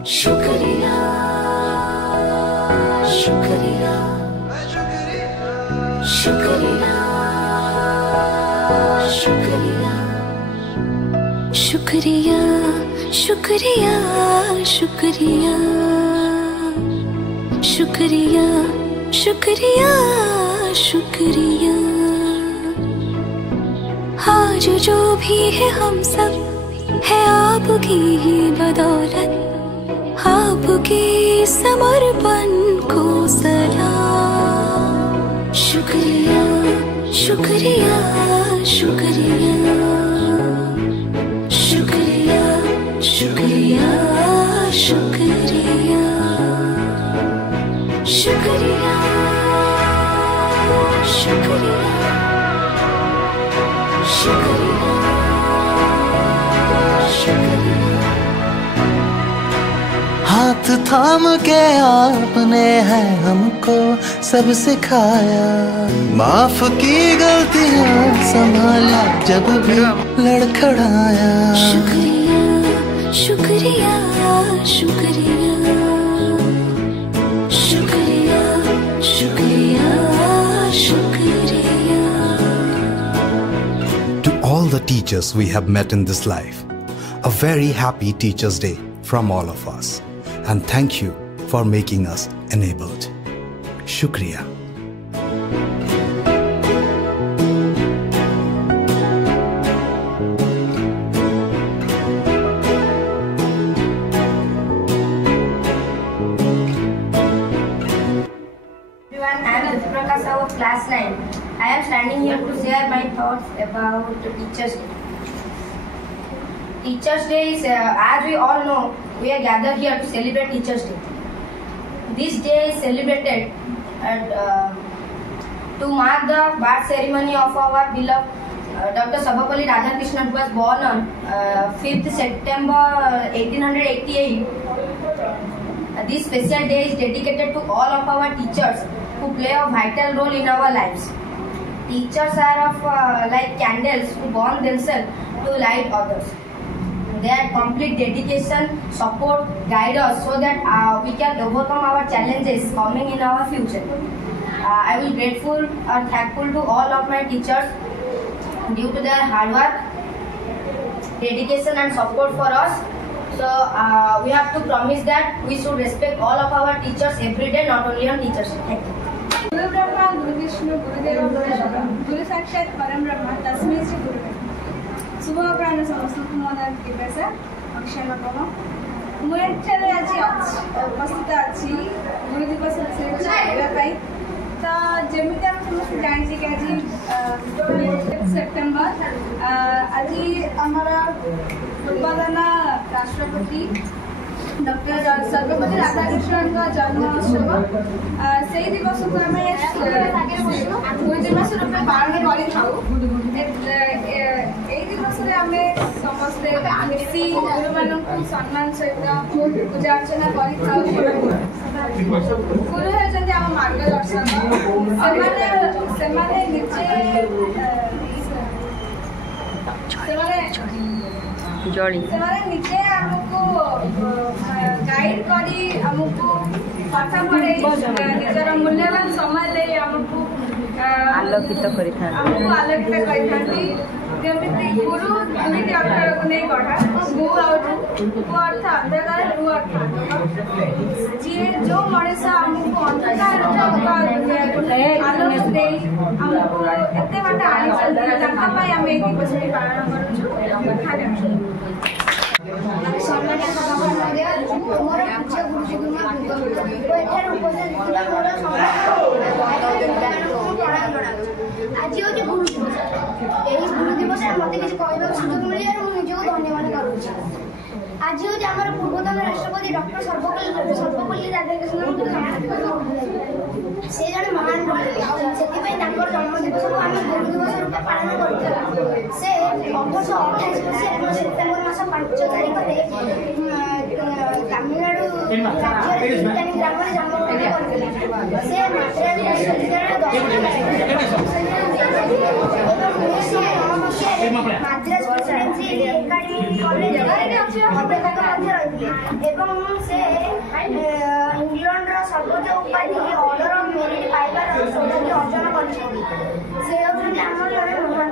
शुक्रिया शुक्रिया शुक्रिया शुक्रिया शुक्रिया शुक्रिया शुक्रिया शुक्रिया शुक्रिया शुक्रिया। आज जो भी है हम सब है आपकी ही बदौलत, आपके समर्पण को सलाम। शुक्रिया शुक्रिया शुक्रिया शुक्रिया शुक्रिया शुक्रिया शुक्रिया शुक्रिया शुक्रिया शुक्रिया। हाथ थाम के आपने है हमको सब सिखाया, माफ की गलतियां संभाला जब भी लड़खड़ाया। शुक्रिया शुक्रिया शुक्रिया शुक्रिया शुक्रिया शुक्रिया। To all the teachers we have met in this life, a very happy Teachers' Day from all of us. And thank you for making us enabled. Shukriya. Everyone, I am Aditi Prakash of class 9. I am standing here to share my thoughts about Teachers' Day. Teachers' Day is, as we all know, we are gathered here to celebrate Teachers' Day. This day is celebrated to mark the birth ceremony of our beloved Dr. Sarvepalli Radhakrishnan, who was born on 5th September 1888. This special day is dedicated to all of our teachers who play a vital role in our lives. Teachers are of like candles who burn themselves to light others. Their complete dedication, support, guide us so that we can overcome our challenges coming in our future. I will grateful or thankful to all of my teachers due to their hard work, dedication and support for us. So we have to promise that we should respect all of our teachers every day, not only on Teachers' Day. Thank you. गुरु ब्रह्मा गुरु विष्णु गुरुदेव महेश्वर गुरु साक्षात परम ब्रह्म तस्मै श्री गुरुवे शुभकामना समस्त मोदन के पैसा अक्षय नमः। ମୁଁ ଏଠାରେ ଆଜି ଉପସ୍ଥିତ ଅଛି ଗୁରୁ ଦିବସ ବିଷୟରେ କହିବା ପାଇଁ। ତ ଯେମିତି ଆମେ ସମସ୍ତେ ଜାଣିଛେ କି ଆଜି 5 ସେପ୍ଟେମ୍ବର, ଆଜି ଆମର ପୂର୍ବତନ ରାଷ୍ଟ୍ରପତି डॉक्टर सर्वपल्ली राधाकृष्णन का जन्म उत्सव से दिवस को आम गुरु दिवस रूप पालन कर आम समस्ते मिसी गुरु मान सम्मान सहित पूजा अर्चना कर गुरु होती आम मार्गदर्शक निजे आमको गाइड करी आमको पाठ पढ़े निजर मूल्यवान समय दे आमको आलोकित करती जमी गुरु दुईटी अक्षर को नहीं गढ़ा गु अर्थ अंधकार रु अर्थ जी जो मनीष आमको अंधकार आलोक दे आमको एत बाट आनी आम ये दिवस पालन कर सम्मानित महोदय मोर पूज्य गुरुजी आज हूँ गुरु दिवस। यही गुरु दिवस मत किसी कहना सुजोग मिले निजक धन्यवाद करुँच। आज हूँ आम पूर्वतन राष्ट्रपति डॉक्टर सर्वपल्ली राधाकृष्णन से जन महान से जन्मदिवस को आम गुरु दिवस रूप पालन कर से 1828 सेप्टेम्बर मास 5 तारिख तमिलनाडु राज्य ग्राम में जन्मग्रहण करते से माद्रास प्रेसिडेंसी एकाडेमी कॉलेज अध्यापक ଏବଂ ସେ ଇଂଲଣ୍ଡର ସର୍ବୋଚ୍ଚ ଉପାଧି ଅର୍ଡର ଅଫ୍ ମେରିଟ୍ ପାଇବାର ସୌଭାଗ୍ୟ ଅର୍ଜନ କରିଛନ୍ତି। ସେ ହେଉଛନ୍ତି ଆମର ଜଣେ ମହାନ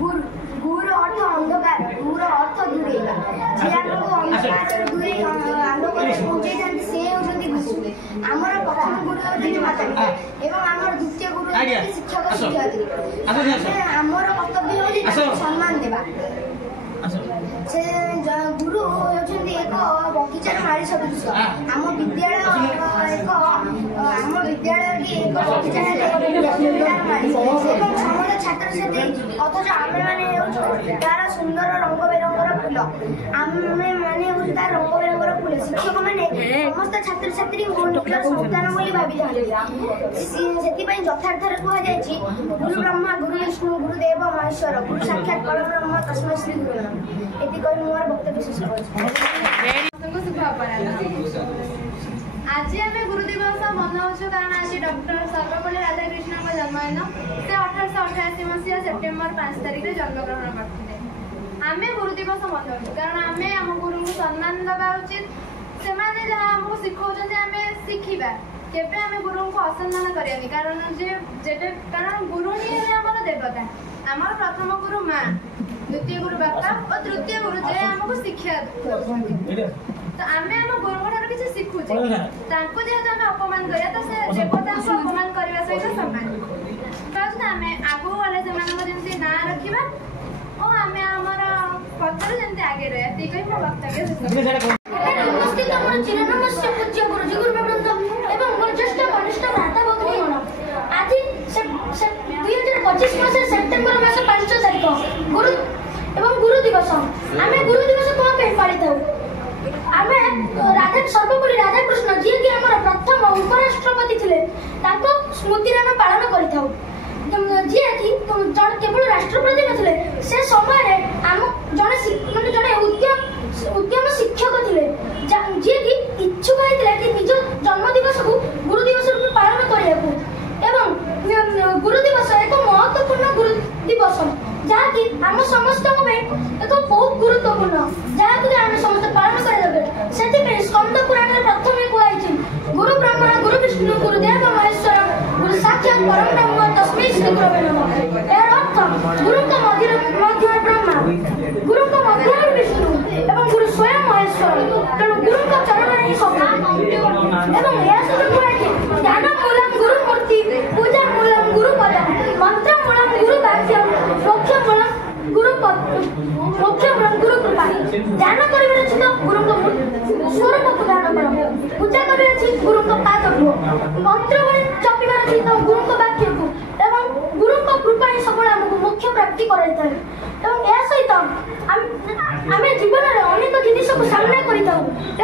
ଗୁରୁ। ଗୁରୁର ଅର୍ଥ ଅନ୍ଧକାର, ଗୁରୁର ଅର୍ଥ ଦୂରେଇବା। ଯିଏ ଆମକୁ ଅନ୍ଧକାରରୁ ଦୂରେଇ ଆଲୋକରେ ପହଞ୍ଚେଇଥାନ୍ତି ସେ ହେଉଛନ୍ତି ଗୁରୁ। ଆମର ପ୍ରଥମ ଗୁରୁ ହେଉଛନ୍ତି ମାତା ପିତା ଏବଂ ଆମର ଦ୍ୱିତୀୟ ଗୁରୁ ହେଉଛନ୍ତି ଶିକ୍ଷକ ଶିକ୍ଷୟିତ୍ରୀ। ଆମର କର୍ତ୍ତବ୍ୟ ହେଉଛି ତାଙ୍କୁ ସମ୍ମାନ ଦେବା। ସେ ଗୁରୁ ହେଉଛନ୍ତି ଏକ ବଗିଚାର ମାଳି ସଦୃଶ। ଆମ ବିଦ୍ୟାଳୟଟି ଏକ ବଗିଚା ହେଲେ ମାଳି ଏବଂ ସମସ୍ତ ଛାତ୍ରଛାତ୍ରୀ, ଅଥଚ ଆମେମାନେ ହେଉଛୁ ତାର ସୁନ୍ଦର ରଙ୍ଗ ବେରଙ୍ଗର ଫୁଲ। ଆମେମାନେ ହେଉଛୁ ତାର ରଙ୍ଗ ବେରଙ୍ଗର ଫୁଲ। ଶିକ୍ଷକମାନେ ସମସ୍ତ ଛାତ୍ରଛାତ୍ରୀଙ୍କୁ ନିଜର ସନ୍ତାନ ବୋଲି ଭାବିଥାନ୍ତି। ସେଥିପାଇଁ ଯଥାର୍ଥରେ କୁହାଯାଇଛି ଗୁରୁ ବ୍ରହ୍ମା ଗୁରୁ ବିଷ୍ଣୁ ଗୁରୁ ଦେବ ମହେଶ୍ୱର ଗୁରୁ ସାକ୍ଷାତ୍ ପରବ୍ରହ୍ମ ତସ୍ମୈ ଶ୍ରୀ ଗୁରୁବେ ନମଃ। ଏଠି କହି ମୋର ବକ୍ତବ୍ୟ ଶେଷ କରୁଛି। आज आम गुरु दिवस मनाऊँ कारण आज डॉक्टर सर्वपल्ली राधाकृष्ण जन्मदिन। से 1888 मसीहा सेप्टेम्बर 5 तारिख में जन्मग्रहण करते। आम गुरु दिवस मनाऊँ कारण आम आम गुरु को सम्मान देवा उचित। से जहाँ आमको शिखाऊँ आम शिखा केवे आम गुरु को असम्मान करानी कारण कारण गुरु ही आम देवता। आमर प्रथम गुरु माँ, द्वितीय गुरु बापा और तृतीय गुरु जे आमको शिक्षा तो आम आम गुरु ठार किसी शिखुचे जेहेतु आम अपमान करा तो से देवता को अपमान करने सहित सामान आम आगू गले से ना रखा और आम आमर पथर जमी आगे रहा ये मो वक्तव्य चिरनमस्य पूज्य गुरुजी गुरुवृंद एवं मोर ज्येष्ठ कनिष्ठ भ्राता भगिनीगण आज 2025 मसीहा सेप्टेम्बर मास 5 तारिख गुरु एवं गुरु दिवस। आम गुरु दिवस कौन पाली था आम राधा सर्वपल्ली राधाकृष्ण जी कि आम प्रथम उपराष्ट्रपति थे स्मृति आम पालन कर जी कि केवल राष्ट्रपति नथिले से समय आम जड़े उद्यम शिक्षक थे जी कि इच्छुक होते कि निज जन्म दिवस को गुरु दिवस रूप पालन करने एवं गुरु दिवस एक महत्वपूर्ण गुरु दिवस जहाँकि आम समस्त एक बहुत गुरुत्वपूर्ण जहाँकि आम समस्त पालन करेंगे। से स्कंद पुराण प्रथम कहुई गुरु ब्रह्मा गुरु विष्णु गुरुदेव महेश्वर गुरु साक्षात् परब्रह्म तस्मै श्री गुरुवे नमः। यार अर्थ गुरु का मध्य ब्रह्मा गुरु का मध्य विष्णु एवं गुरु स्वयं महेश्वर तेणु गुरु का चरण ही सब एवं यह सब कहुई ध्यान मूलम गुरु मूर्ति पूजा मूलम गुरु पद मंत्र मूलम गुरु वाक्य मोक्ष मूलम गुरु कृपा ध्यान करिवे तो गुरु को स्वरूप को ध्यान करो पूजा करिवे छी गुरु को पाद को मंत्र बने जपिवा छी तो गुरु को वाक्य को एवं गुरु को कृपा ही सब हमको मोक्ष प्राप्ति कराइता एवं ए सहित आमे जीवन रे अनेक जिनिस को सामना करिता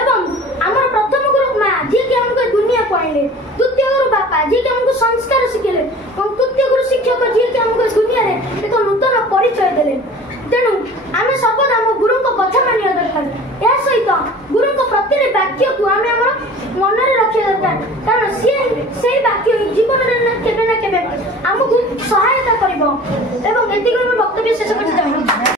एवं हमर प्रथम गुरु मां जे कि हमको दुनिया को आइले द्वितीय गुरु बापा जे कि हमको संस्कार सिखेले और तृतीय गुरु शिक्षक जे कि हमको दुनिया रे एक नूतन परिचय देले। तेणु आमे सबदा हम गुरु को